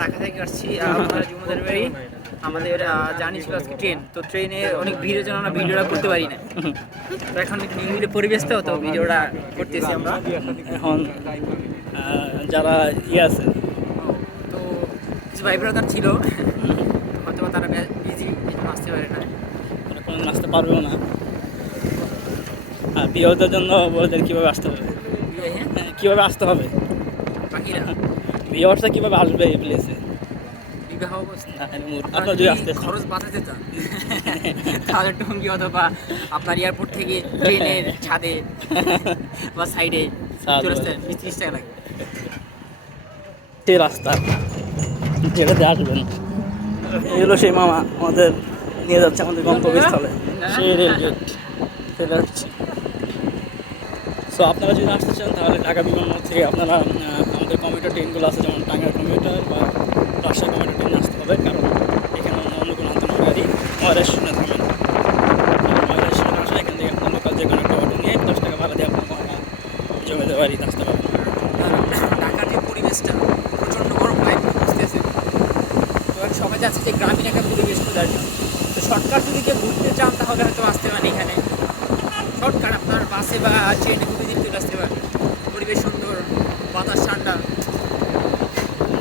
ঢাকা থেকে আসছি আমরা জুমাদের বাড়ি। আমাদের জানি ছিল আজকে ট্রেন। তো ট্রেনে অনেক ভিড়ের জন্য আমরা ভিডিওটা করতে পারি না তো এখন নিরিবিলি পরিবেশ তো তো ভিডিওটা করতেছি আমরা। এখন যারা ইয়ে আছে। তো কিছু ভাই ব্রাদার ছিল। হয়তো তারা বিজি আসতে পারে না কোনো আসতে পারবেও না। আর বিয়েদের জন্য ওদের কীভাবে আসতে হবে? হ্যাঁ? হ্যাঁ, কীভাবে আসতে হবে? বাকিরা? বিয়েটা কীভাবে আসবে এই প্লেসে বিবাহ অবস্থা। আপনার যদি আসতে খরচ বাঁচাতে চান তাহলে টঙ্গি অথবা আপনার এয়ারপোর্ট থেকে ট্রেনের ছাদে বা সাইডে ছাদ চলে বিশ ত্রিশ টাকা লাগে। সেই রাস্তা। যেটাতে আসবেন। এই হলো সেই মামা আমাদের নিয়ে যাচ্ছে আমাদের গন্তব্যস্থলে। সেই রেল গেট চলে আসছে। সো আপনারা যদি আসতে চান তাহলে ঢাকা বিমানবন্দর থেকে আপনারা আমাদের কমিউটার ট্রেনগুলো আছে, যেমন টাঙ্গার কমিউটার বা রাজশাহী কমিউটার ট্রেন আসতে হবে, কারণ এখানে অন্য অন্য কোনো আন্তর্জাতিক গাড়ি ময়রা স্টেশনে থামে না ময়রা স্টেশনে আসে এখান থেকে আপনার লোকাল যে কোনো একটা অটো নিয়ে দশ টাকা ভাড়া দিয়ে আপনার মামা জমিতে বাড়িতে আসতে পারেন ঢাকার যে পরিবেশটা প্রচণ্ড গরম লাইফ বুঝতেছে। এখন সবাই যাচ্ছে যে গ্রামীণ একটা পরিবেশ খোঁজার জন্য তো শর্টকাট যদি কেউ ঘুরতে চান, তাহলে হয়তো আসতে পারেন এখানে। শর্টকাট আপনার বাসে বা ট্রেনে ঘুরে দিন চলে আসতে পারেন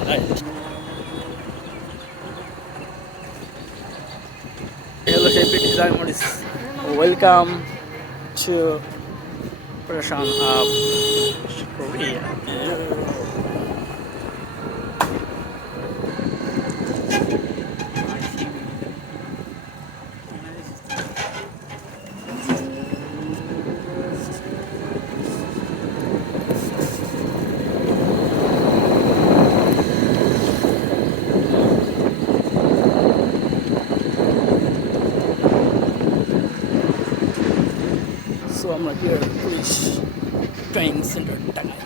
Hello, সেই British Diamonds. Welcome to Prashan of നമ്മൾ എടുത്ത് ടെൻസിന്റെ ഒട്ടങ്ങനെ